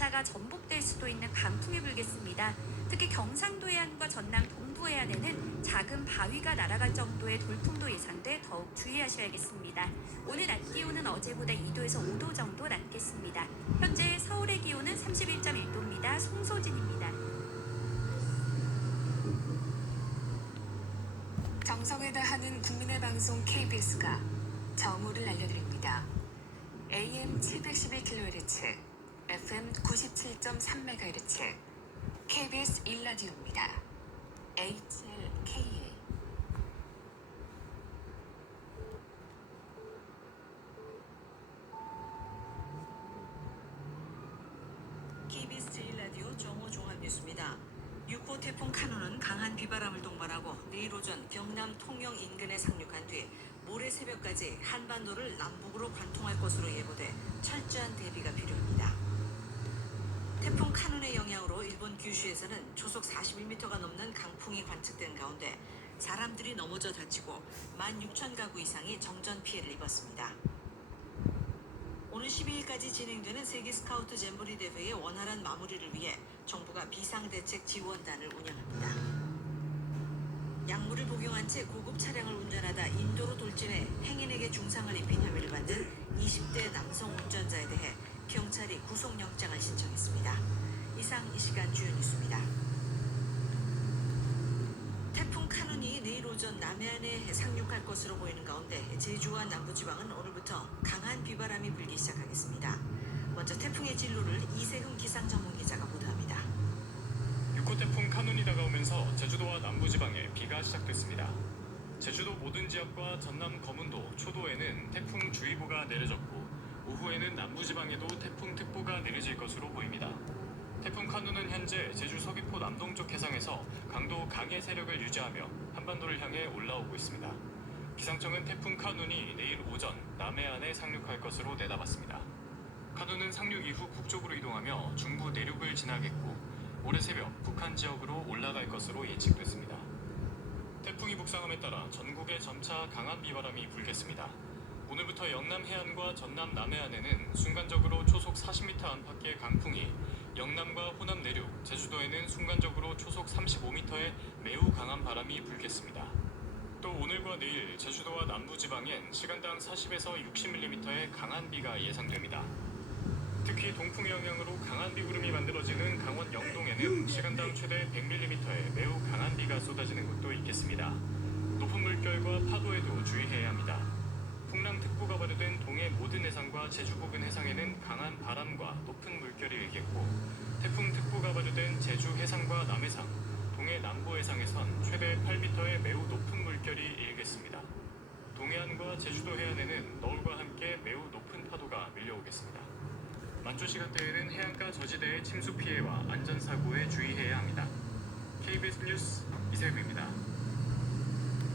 열차가 전복될 수도 있는 강풍이 불겠습니다. 특히 경상도 해안과 전남 동부 해안에는 작은 바위가 날아갈 정도의 돌풍도 예상돼 더욱 주의하셔야겠습니다. 오늘 낮 기온은 어제보다 2도에서 5도 정도 낮겠습니다. 현재 서울의 기온은 31.1도입니다. 송소진입니다. 정성을 다하는 국민의 방송 KBS가 정오를 알려드립니다. AM 711kHz, FM 97.3MHz, KBS 1라디오입니다. HLKA. KBS 제1라디오 정오 종합뉴스입니다. 6호 태풍 카눈은 강한 비바람을 동반하고 내일 오전 경남 통영 인근에 상륙한 뒤 모레 새벽까지 한반도를 남북으로 관통할 것으로 예보돼 철저한 대비가 필요합니다. 태풍 카눈의 영향으로 일본 규슈에서는 초속 41m가 넘는 강풍이 관측된 가운데 사람들이 넘어져 다치고 16,000가구 이상이 정전 피해를 입었습니다. 오는 12일까지 진행되는 세계 스카우트 잼버리 대회의 원활한 마무리를 위해 정부가 비상대책 지원단을 운영합니다. 약물을 복용한 채 고급 차량을 운전하다 인도로 돌진해 행인에게 중상을 입힌 혐의를 받는 20대 남성 운전자에 대해 경찰이 구속영장을 신청했습니다. 이상 이 시간 주요 뉴스입니다. 태풍 카눈이 내일 오전 남해안에 상륙할 것으로 보이는 가운데 제주와 남부지방은 오늘부터 강한 비바람이 불기 시작하겠습니다. 먼저 태풍의 진로를 이세흠 기상 전문 기자가 보도합니다. 6호 태풍 카눈이 다가오면서 제주도와 남부지방에 비가 시작됐습니다. 제주도 모든 지역과 전남 거문도, 초도에는 태풍주의보가 내려졌고 오후에는 남부지방에도 태풍특보가 내려질 것으로 보입니다. 태풍 카눈은 현재 제주 서귀포 남동쪽 해상에서 강도 강의 세력을 유지하며 한반도를 향해 올라오고 있습니다. 기상청은 태풍 카눈이 내일 오전 남해안에 상륙할 것으로 내다봤습니다. 카눈은 상륙 이후 북쪽으로 이동하며 중부 내륙을 지나겠고 모레 새벽 북한 지역으로 올라갈 것으로 예측됐습니다. 태풍이 북상함에 따라 전국에 점차 강한 비바람이 불겠습니다. 오늘부터 영남 해안과 전남 남해안에는 순간적으로 초속 40m 안팎의 강풍이, 영남과 호남 내륙, 제주도에는 순간적으로 초속 35m의 매우 강한 바람이 불겠습니다. 또 오늘과 내일 제주도와 남부지방엔 시간당 40에서 60mm의 강한 비가 예상됩니다. 특히 동풍의 영향으로 강한 비구름이 만들어지는 강원 영동에는 시간당 최대 100mm의 매우 강한 비가 쏟아지는 곳도 있겠습니다. 높은 물결과 파도에도 주의해야 합니다. 풍랑특보가 발효된 동해 모든 해상과 제주 부근 해상에는 강한 바람과 높은 물결이 일겠고, 태풍특보가 발효된 제주 해상과 남해상, 동해 남부 해상에선 최대 8m의 매우 높은 물결이 일겠습니다. 동해안과 제주도 해안에는 너울과 함께 매우 높은 파도가 밀려오겠습니다. 만조 시간대에는 해안가 저지대의 침수 피해와 안전사고에 주의해야 합니다. KBS 뉴스 이세구입니다.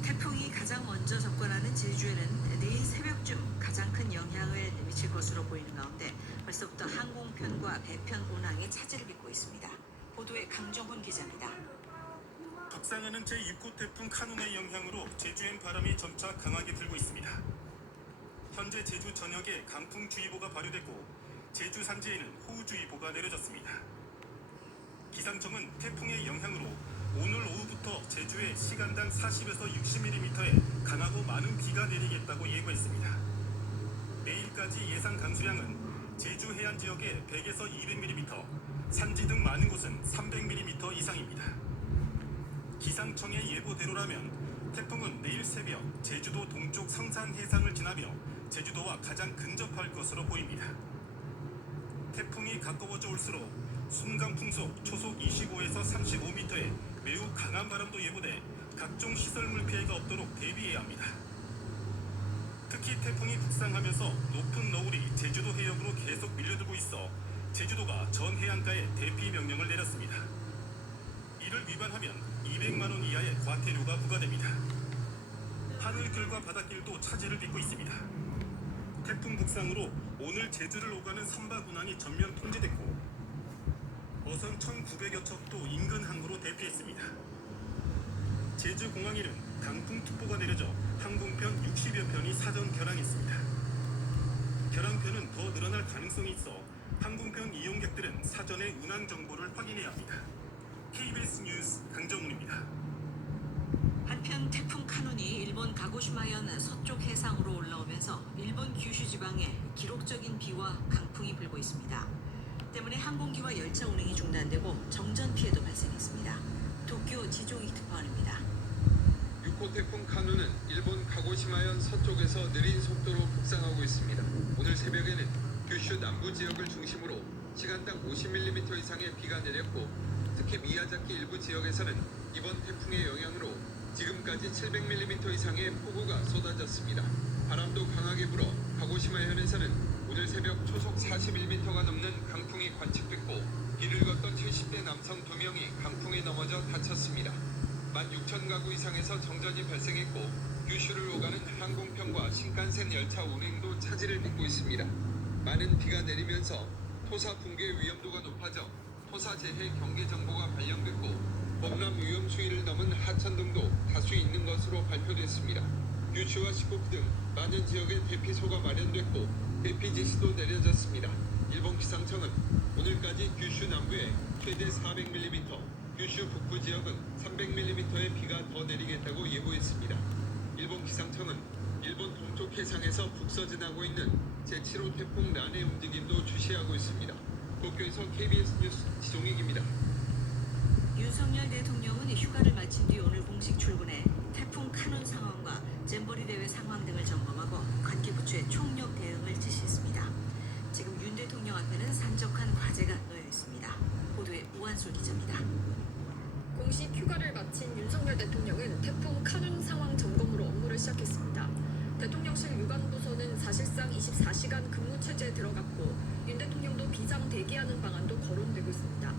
태풍이 가장 먼저 접근하는 제주에는 내일 새벽쯤 가장 큰 영향을 미칠 것으로 보이는 가운데 벌써부터 항공편과 배편 운항에 차질을 빚고 있습니다. 보도에 강정훈 기자입니다. 북상하는 제6호 태풍 카눈의 영향으로 제주엔 바람이 점차 강하게 불고 있습니다. 현재 제주 전역에 강풍주의보가 발효됐고 제주 산지에는 호우주의보가 내려졌습니다. 기상청은 태풍의 영향으로 오늘 오후부터 제주에 시간당 40에서 60mm의 강하고 많은 비가 내리겠다고 예고했습니다. 내일까지 예상 강수량은 제주 해안 지역에 100에서 200mm, 산지 등 많은 곳은 300mm 이상입니다. 기상청의 예보대로라면 태풍은 내일 새벽 제주도 동쪽 성산 해상을 지나며 제주도와 가장 근접할 것으로 보입니다. 태풍이 가까워져 올수록 순간 풍속 초속 25에서 35m의 매우 강한 바람도 예보돼 각종 시설물 피해가 없도록 대비해야 합니다. 특히 태풍이 북상하면서 높은 너울이 제주도 해역으로 계속 밀려들고 있어 제주도가 전 해안가에 대피 명령을 내렸습니다. 이를 위반하면 200만 원 이하의 과태료가 부과됩니다. 하늘길과 바닷길도 차질을 빚고 있습니다. 태풍 북상으로 오늘 제주를 오가는 선박 운항이 전면 통제됐고 어선 1,900여 척도 인근 항구로 대피했습니다. 제주공항에는 강풍특보가 내려져 항공편 60여 편이 사전 결항했습니다. 결항편은 더 늘어날 가능성이 있어 항공편 이용객들은 사전의 운항 정보를 확인해야 합니다. KBS 뉴스 강정훈입니다. 한편 태풍 카눈이 일본 가고시마현 서쪽 해상으로 올라오면서 일본 규슈 지방에 기록적인 비와 강풍이 불고 있습니다. 때문에 항공기와 열차 운행이 중단되고 정전 피해도 발생했습니다. 도쿄 지종익 특파원입니다. 6호 태풍 카누는 일본 가고시마현 서쪽에서 느린 속도로 북상하고 있습니다. 오늘 새벽에는 규슈 남부 지역을 중심으로 시간당 50mm 이상의 비가 내렸고 특히 미야자키 일부 지역에서는 이번 태풍의 영향으로 지금까지 700mm 이상의 폭우가 쏟아졌습니다. 바람도 강하게 불어 가고시마현에서는 오늘 새벽 초속 41m가 넘는 강풍이 관측됐고 길을 걷던 70대 남성 2명이 강풍에 넘어져 다쳤습니다. 16,000가구 이상에서 정전이 발생했고 규슈를 오가는 항공편과 신칸센 열차 운행도 차질을 빚고 있습니다. 많은 비가 내리면서 토사 붕괴 위험도가 높아져 토사재해 경계정보가 발령됐고 범람 위험 수위를 넘은 하천등도 다수 있는 것으로 발표됐습니다. 규슈와 시코쿠 등 많은 지역에 대피소가 마련됐고 대피 지시도 내려졌습니다. 일본 기상청은 오늘까지 규슈 남부에 최대 400mm, 규슈 북부 지역은 300mm의 비가 더 내리겠다고 예보했습니다. 일본 기상청은 일본 동쪽 해상에서 북서진하고 있는 제7호 태풍 란의 움직임도 주시하고 있습니다. 도쿄에서 KBS 뉴스 지종익입니다. 윤석열 대통령은 휴가를 마친 뒤 오늘 공식 출근해 태풍 카눈 상황과 잼버리 대회 상황 등을 점검하고 관계부처에 총력 대응을 지시했습니다. 지금 윤 대통령 앞에는 산적한 과제가 놓여 있습니다. 보도에 우한솔 기자입니다. 공식 휴가를 마친 윤석열 대통령은 태풍 카눈 상황 점검으로 업무를 시작했습니다. 대통령실 유관부서는 사실상 24시간 근무 체제에 들어갔고 윤 대통령도 비상 대기하는 방안도 거론되고 있습니다.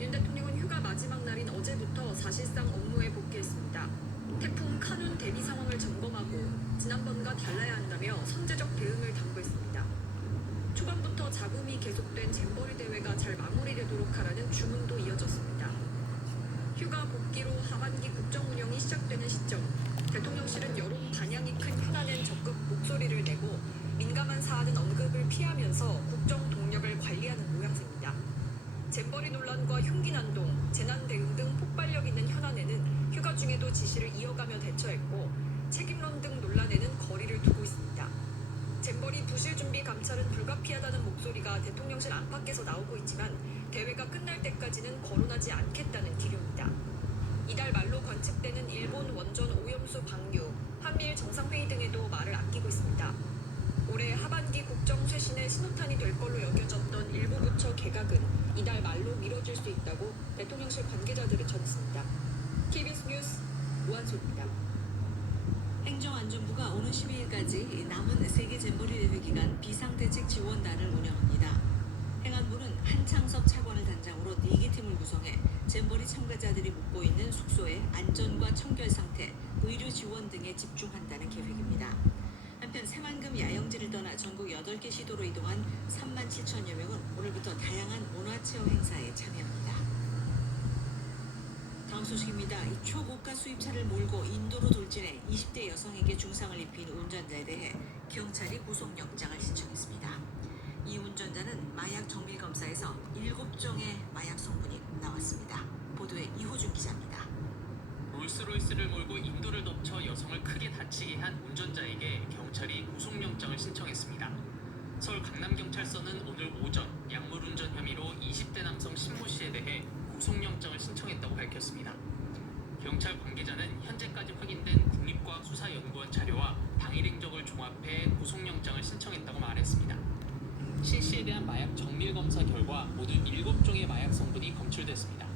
윤 대통령은 휴가 마지막 날인 어제부터 사실상 업무에 복귀했습니다. 태풍 카눈 대비 상황을 점검하고 지난번과 달라야 한다며 선제적 대응을 당부했습니다. 초반부터 잡음이 계속된 잼버리 대회가 잘 마무리되도록 하라는 주문도 이어졌습니다. 휴가 복귀로 하반기 국정 운영이 시작되는 시점, 대통령실은 여론 반향이 큰 현안엔 적극 목소리를 내고 민감한 사안은 언급을 피하면서 국정 동력을 관리하는 모양새입니다. 잼버리 논란과 흉기 난동, 재난 대응 등 폭발력 있는 현안에는 휴가 중에도 지시를 이어가며 대처했고 책임론 등 논란에는 거리를 두고 있습니다. 잼버리 부실 준비 감찰은 불가피하다는 목소리가 대통령실 안팎에서 나오고 있지만 대회가 끝날 때까지는 거론하지 않겠다는 기류입니다. 이달 말로 관측되는 일본 원전 오염수 방류, 한미일 정상회의 등에도 말을 아끼고 있습니다. 올해 하반기 국정 쇄신의 신호탄이 될 걸로 여겨졌던 일부 부처 개각은 이달 말로 미뤄질 수 있다고 대통령실 관계자들은 전했습니다. KBS 뉴스 우한솔입니다. 행정안전부가 오는 12일까지 남은 세계 잼버리 대회 기간 비상대책 지원단을 운영합니다. 행안부는 한창섭 차관을 단장으로 4개 팀을 구성해 잼버리 참가자들이 묵고 있는 숙소의 안전과 청결 상태, 의료 지원 등에 집중한다는 계획입니다. 한편 새만금 야영지를 떠나 전국 8개 시도로 이동한 3만 7천여 명은 오늘부터 다양한 문화체험 행사에 참여합니다. 다음 소식입니다. 이 초고가 수입차를 몰고 인도로 돌진해 20대 여성에게 중상을 입힌 운전자에 대해 경찰이 구속영장을 신청했습니다. 이 운전자는 마약 정밀 검사에서 7종의 마약 성분이 나왔습니다. 보도에 이호준 기자입니다. 롤스로이스를 몰고 인도를 덮쳐 여성을 크게 다치게 한 운전자에게 경찰이 구속영장을 신청했습니다. 서울 강남경찰서는 오늘 오전 약물운전 혐의로 20대 남성 신모 씨에 대해 구속영장을 신청했다고 밝혔습니다. 경찰 관계자는 현재까지 확인된 국립과학수사연구원 자료와 당일 행적을 종합해 구속영장을 신청했다고 말했습니다. 신 씨에 대한 마약 정밀검사 결과 모두 7종의 마약 성분이 검출됐습니다.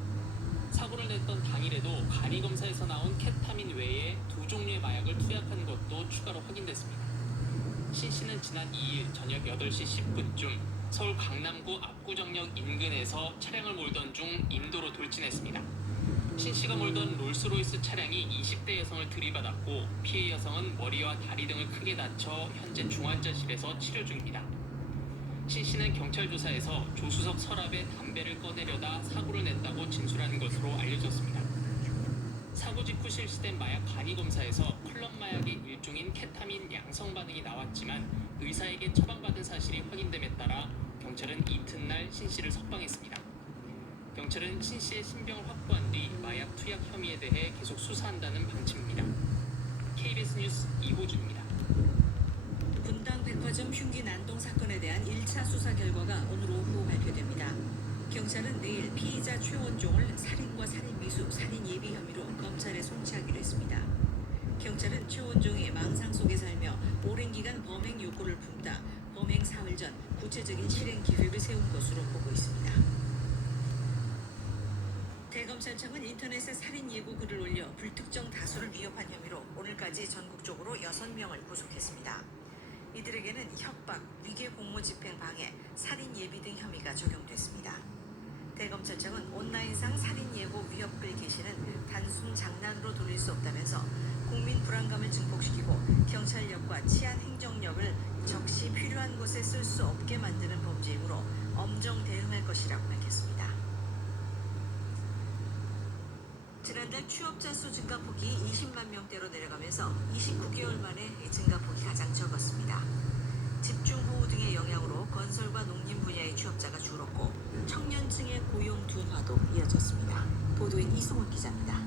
사고를 냈던 당일에도 간이검사에서 나온 케타민 외에 2종류의 마약을 투약한 것도 추가로 확인됐습니다. 신 씨는 지난 2일 저녁 8시 10분쯤 서울 강남구 압구정역 인근에서 차량을 몰던 중 인도로 돌진했습니다. 신 씨가 몰던 롤스로이스 차량이 20대 여성을 들이받았고 피해 여성은 머리와 다리 등을 크게 다쳐 현재 중환자실에서 치료 중입니다. 신 씨는 경찰 조사에서 조수석 서랍에 담배를 꺼내려다 사고를 냈다고 진술한 것으로 알려졌습니다. 사고 직후 실시된 마약 간이 검사에서 클럽 마약의 일종인 케타민 양성 반응이 나왔지만 의사에게 처방받은 사실이 확인됨에 따라 경찰은 이튿날 신 씨를 석방했습니다. 경찰은 신 씨의 신병을 확보한 뒤 마약 투약 혐의에 대해 계속 수사한다는 방침입니다. KBS 뉴스 이호준입니다. 분당 백화점 흉기 난동 사건에 대한 1차 수사 결과가 오늘 오후 발표됩니다. 경찰은 내일 피의자 최원종을 살인과 살인미수, 살인예비 혐의로 검찰에 송치하기로 했습니다. 경찰은 최원종이 망상 속에 살며 오랜 기간 범행 욕구를 품다 범행 사흘 전 구체적인 실행 계획을 세운 것으로 보고 있습니다. 대검찰청은 인터넷에 살인 예고 글을 올려 불특정 다수를 위협한 혐의로 오늘까지 전국적으로 6명을 구속했습니다. 이들에게는 협박, 위계 공무집행 방해, 살인 예비 등 혐의가 적용됐습니다. 대검찰청은 온라인상 살인 예고 위협글 게시는 단순 장난으로 돌릴 수 없다면서 국민 불안감을 증폭시키고 경찰력과 치안 행정력을 적시 필요한 곳에 쓸 수 없게 만드는 범죄이므로 엄정 대응할 것이라고 밝혔습니다. 지난달 취업자 수 증가폭이 20만 명대로 내려가면서 29개월 만에 증가폭이 가장 적었습니다. 집중호우 등의 영향으로 건설과 농림 분야의 취업자가 줄었고 청년층의 고용 둔화도 이어졌습니다. 보도인 이승훈 기자입니다.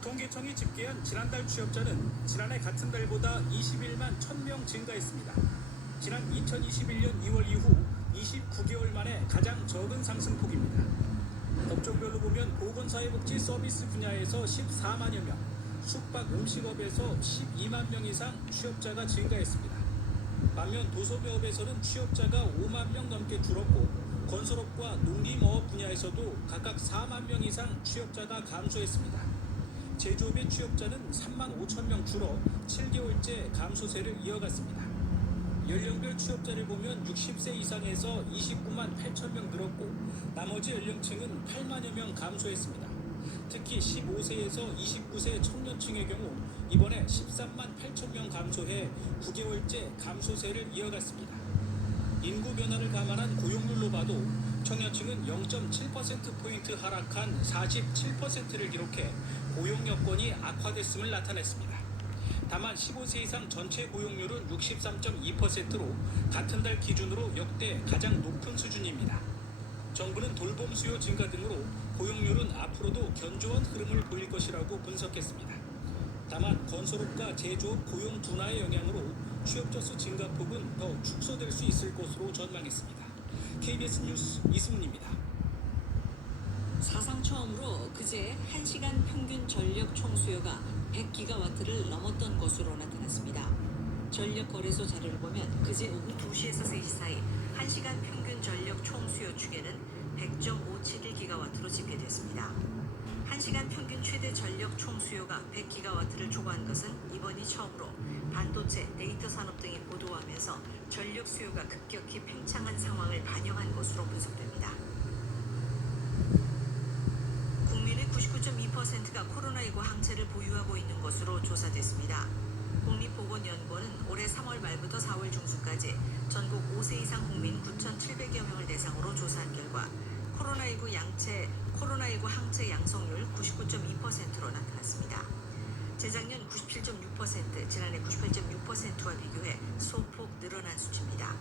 통계청이 집계한 지난달 취업자는 지난해 같은 달보다 21만 1000명 증가했습니다. 지난 2021년 2월 이후 29개월 만에 가장 적은 상승폭입니다. 업종별로 보면 보건사회복지 서비스 분야에서 14만여 명, 숙박 음식업에서 12만 명 이상 취업자가 증가했습니다. 반면 도소매업에서는 취업자가 5만 명 넘게 줄었고 건설업과 농림어업 분야에서도 각각 4만 명 이상 취업자가 감소했습니다. 제조업의 취업자는 3만 5천 명 줄어 7개월째 감소세를 이어갔습니다. 연령별 취업자를 보면 60세 이상에서 29만 8천 명 늘었고 나머지 연령층은 8만여 명 감소했습니다. 특히 15세에서 29세 청년층의 경우 이번에 13만 8천 명 감소해 9개월째 감소세를 이어갔습니다. 인구 변화를 감안한 고용률로 봐도 청년층은 0.7%포인트 하락한 47%를 기록해 고용 여건이 악화됐음을 나타냈습니다. 다만 15세 이상 전체 고용률은 63.2%로 같은 달 기준으로 역대 가장 높은 수준입니다. 정부는 돌봄 수요 증가 등으로 고용률은 앞으로도 견조한 흐름을 보일 것이라고 분석했습니다. 다만 건설업과 제조업 고용 둔화의 영향으로 취업자 수 증가폭은 더 축소될 수 있을 것으로 전망했습니다. KBS 뉴스 이승훈입니다. 사상 처음으로 그제 1시간 평균 전력 총수요가 100기가와트를 넘었던 것으로 나타났습니다. 전력 거래소 자료를 보면 그제 오후 2시에서 3시 사이 1시간 평균 전력 총수요 추계는 100.571기가와트로 집계됐습니다. 1시간 평균 최대 전력 총수요가 100기가와트를 초과한 것은 이번이 처음으로 반도체, 데이터 산업 등이 보도하면서 전력 수요가 급격히 팽창한 상황을 반영한 것으로 분석됩니다. 국민의 99.2%가 코로나19 항체를 보유하고 있는 것으로 조사됐습니다. 국립보건연구원은 올해 3월 말부터 4월 중순까지 전국 5세 이상 국민 9,700여 명을 대상으로 조사한 결과 코로나19 항체 양성률 99.2%로 나타났습니다. 재작년 97.6%, 지난해 98.6%와 비교해 소폭 늘어난 수치입니다.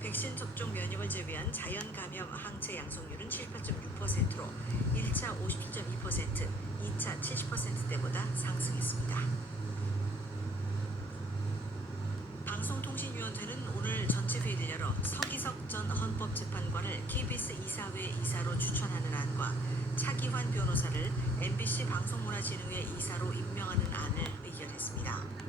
백신 접종 면역을 제외한 자연 감염 항체 양성률은 78.6%로 1차 57.2%, 2차 70%대보다 상승했습니다. 방송통신위원회는 오늘 전체 회의를 열어 서기석 전 헌법재판관을 KBS 이사회 이사로 추천하는 안과 차기환 변호사를 MBC 방송문화진흥회 이사로 임명하는 안을 의결했습니다.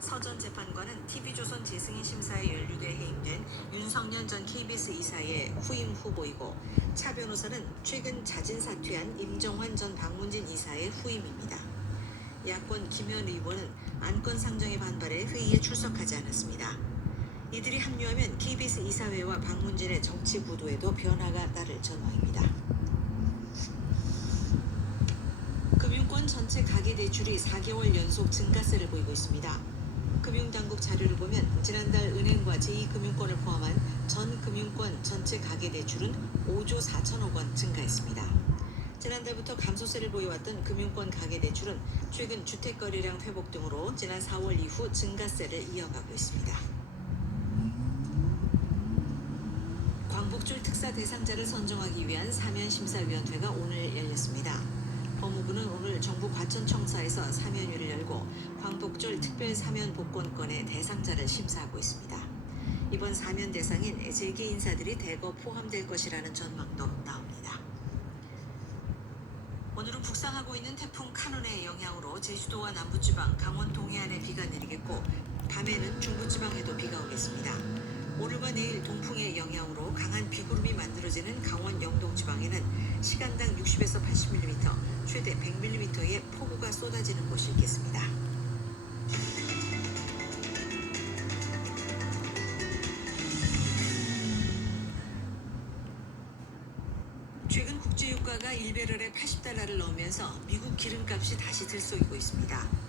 서 전 재판관은 TV조선 재승인 심사에 연루돼 해임된 윤석열 전 KBS 이사의 후임 후보이고 차 변호사는 최근 자진 사퇴한 임정환 전 박문진 이사의 후임입니다. 야권 김현 의원은 안건 상정에 반발해 회의에 출석하지 않았습니다. 이들이 합류하면 KBS 이사회와 박문진의 정치 구도에도 변화가 따를 전망입니다. 금융권 전체 가계대출이 4개월 연속 증가세를 보이고 있습니다. 금융당국 자료를 보면 지난달 은행과 제2금융권을 포함한 전 금융권 전체 가계대출은 5조 4천억 원 증가했습니다. 지난달부터 감소세를 보여왔던 금융권 가계대출은 최근 주택거래량 회복 등으로 지난 4월 이후 증가세를 이어가고 있습니다. 광복 광복절 특사 대상자를 선정하기 위한 사면심사위원회가 오늘 열렸습니다. 법무부는 오늘 정부 과천청사에서 사면위를 열고 광복절 특별 사면 복권권의 대상자를 심사하고 있습니다. 이번 사면 대상인 재계 인사들이 대거 포함될 것이라는 전망도 나옵니다. 오늘은 북상하고 있는 태풍 카눈의 영향으로 제주도와 남부지방, 강원 동해안에 비가 내리겠고 밤에는 중부지방에도 비가 오겠습니다. 오늘과 내일 동풍의 영향으로 강한 비구름이 만들어지는 강원 영동지방에는 시간당 60에서 80mm, 최대 100mm의 폭우가 쏟아지는 곳이 있겠습니다. 최근 국제유가가 1배럴에 $80를 넘으면서 미국 기름값이 다시 들쏘이고 있습니다.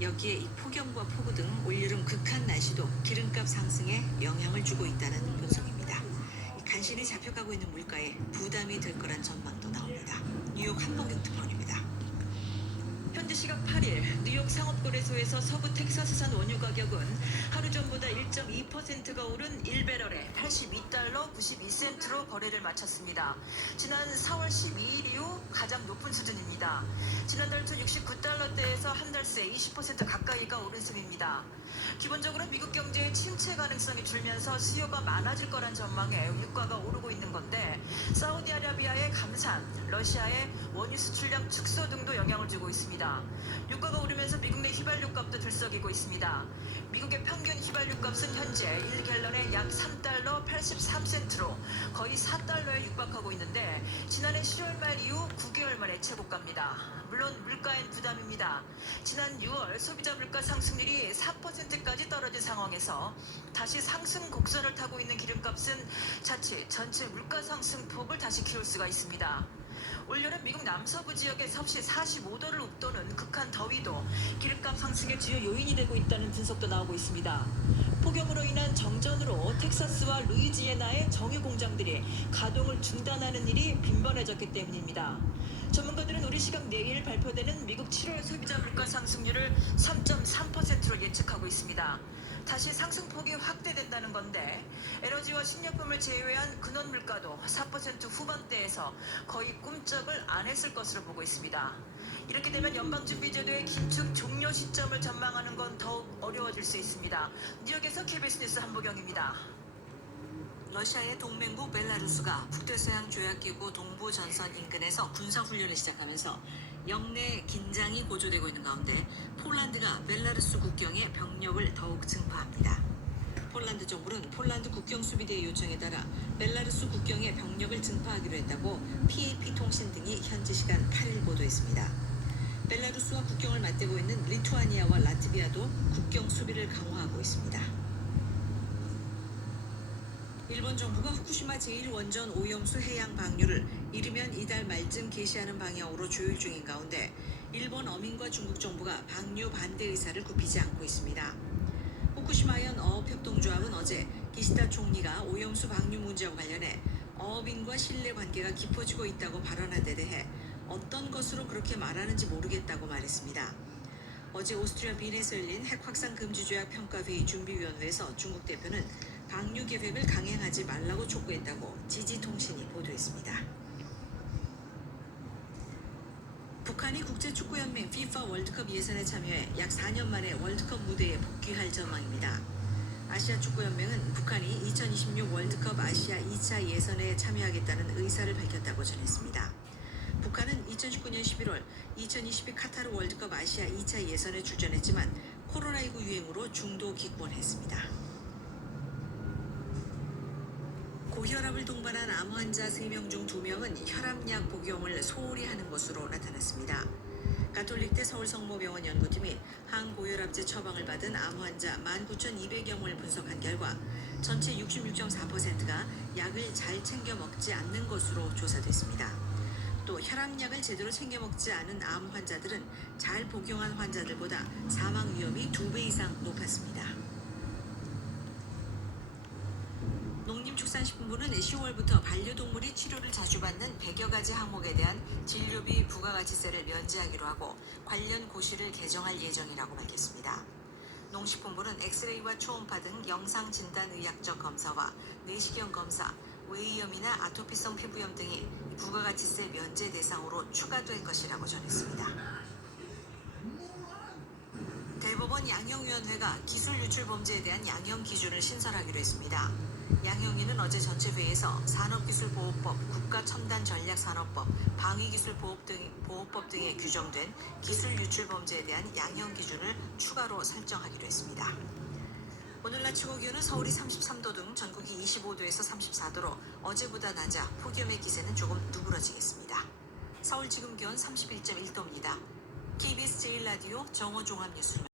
여기에 이 폭염과 폭우 등 올여름 극한 날씨도 기름값 상승에 영향을 주고 있다는 분석입니다. 간신히 잡혀가고 있는 물가에 부담이 될 거란 전망도 나옵니다. 뉴욕 한범경 특파원입니다. 현지 시각 8일 뉴욕 상업거래소에서 서부 텍사스산 원유 가격은 하루 전보다 1.2%가 오른 1배럴에 $82 92센트로 거래를 마쳤습니다. 지난 4월 12일 이후 가장 높은 수준입니다. 지난달 초 69달러대에서 한 달 새 20% 가까이가 오른 셈입니다. 기본적으로 미국 경제의 침체 가능성이 줄면서 수요가 많아질 거란 전망에 유가가 오르고 있는 건데 사우디아라비아의 감산, 러시아의 원유 수출량 축소 등도 영향을 주고 있습니다. 유가가 오르면서 미국 내 휘발유 값도 들썩이고 있습니다. 미국의 평균 휘발유 값은 현재 1갤런에 약 $3 83센트로 거의 $4에 육박하고 있는데 지난해 10월 말 이후 9개월 만에 최고가입니다. 물론 물가엔 부담입니다. 지난 6월 소비자 물가 상승률이 4%까지 떨어진 상황에서 다시 상승 곡선을 타고 있는 기름값은 자칫 전체 물가 상승폭을 다시 키울 수가 있습니다. 올여름 미국 남서부 지역에 섭씨 45도를 웃도는 극한 더위도 기름값 상승의 주요 요인이 되고 있다는 분석도 나오고 있습니다. 폭염으로 인한 정전으로 텍사스와 루이지애나의 정유 공장들이 가동을 중단하는 일이 빈번해졌기 때문입니다. 전문가들은 우리 시각 내일 발표되는 미국 7월 소비자 물가 상승률을 3.3%로 예측하고 있습니다. 다시 상승폭이 확대된다는 건데 에너지와 식료품을 제외한 근원 물가도 4% 후반대에서 거의 꿈쩍을 안 했을 것으로 보고 있습니다. 이렇게 되면 연방준비제도의 긴축 종료 시점을 전망하는 건 더욱 어려워질 수 있습니다. 뉴욕에서 KBS 뉴스 한보경입니다. 러시아의 동맹국 벨라루스가 북대서양 조약기구 동부 전선 인근에서 군사훈련을 시작하면서 영내 긴장이 고조되고 있는 가운데 폴란드가 벨라루스 국경에 병력을 더욱 증파합니다. 폴란드 정부는 폴란드 국경수비대의 요청에 따라 벨라루스 국경에 병력을 증파하기로 했다고 PAP 통신 등이 현지 시간 8일 보도했습니다. 벨라루스와 국경을 맞대고 있는 리투아니아와 라트비아도 국경 수비를 강화하고 있습니다. 일본 정부가 후쿠시마 제1원전 오염수 해양 방류를 이르면 이달 말쯤 개시하는 방향으로 조율 중인 가운데 일본 어민과 중국 정부가 방류 반대 의사를 굽히지 않고 있습니다. 후쿠시마현 어업협동조합은 어제 기시다 총리가 오염수 방류 문제와 관련해 어업인과 신뢰 관계가 깊어지고 있다고 발언한 데 대해 어떤 것으로 그렇게 말하는지 모르겠다고 말했습니다. 어제 오스트리아 빈에서 열린 핵 확산 금지 조약 평가회의 준비위원회에서 중국 대표는 방류 계획을 강행하지 말라고 촉구했다고 지지통신이 보도했습니다. 북한이 국제축구연맹 FIFA 월드컵 예선에 참여해 약 4년 만에 월드컵 무대에 복귀할 전망입니다. 아시아축구연맹은 북한이 2026 월드컵 아시아 2차 예선에 참여하겠다는 의사를 밝혔다고 전했습니다. 북한은 2019년 11월 2022 카타르 월드컵 아시아 2차 예선에 출전했지만 코로나19 유행으로 중도 기권했습니다. 고혈압을 동반한 암 환자 3명 중 2명은 혈압약 복용을 소홀히 하는 것으로 나타났습니다. 가톨릭대 서울성모병원 연구팀이 항고혈압제 처방을 받은 암 환자 19,200여 명을 분석한 결과 전체 66.4%가 약을 잘 챙겨 먹지 않는 것으로 조사됐습니다. 또 혈압약을 제대로 챙겨 먹지 않은 암 환자들은 잘 복용한 환자들보다 사망 위험이 2배 이상 높았습니다. 농림축산식품부는 10월부터 반려동물이 치료를 자주 받는 100여 가지 항목에 대한 진료비 부가가치세를 면제하기로 하고 관련 고시를 개정할 예정이라고 밝혔습니다. 농식품부는 엑스레이와 초음파 등 영상진단의학적 검사와 내시경 검사, 웨이염이나 아토피성 피부염 등이 부가가치세 면제 대상으로 추가될 것이라고 전했습니다. 대법원 양형위원회가 기술 유출 범죄에 대한 양형 기준을 신설하기로 했습니다. 양형위는 어제 전체 회의에서 산업기술보호법, 국가첨단전략산업법, 방위기술보호법 등에 규정된 기술 유출 범죄에 대한 양형 기준을 추가로 설정하기로 했습니다. 오늘 낮 최고 기온은 서울이 33도 등 전국이 25도에서 34도로 어제보다 낮아 폭염의 기세는 조금 누그러지겠습니다. 서울 지금 기온 31.1도입니다. KBS 제1라디오 정호종합 뉴스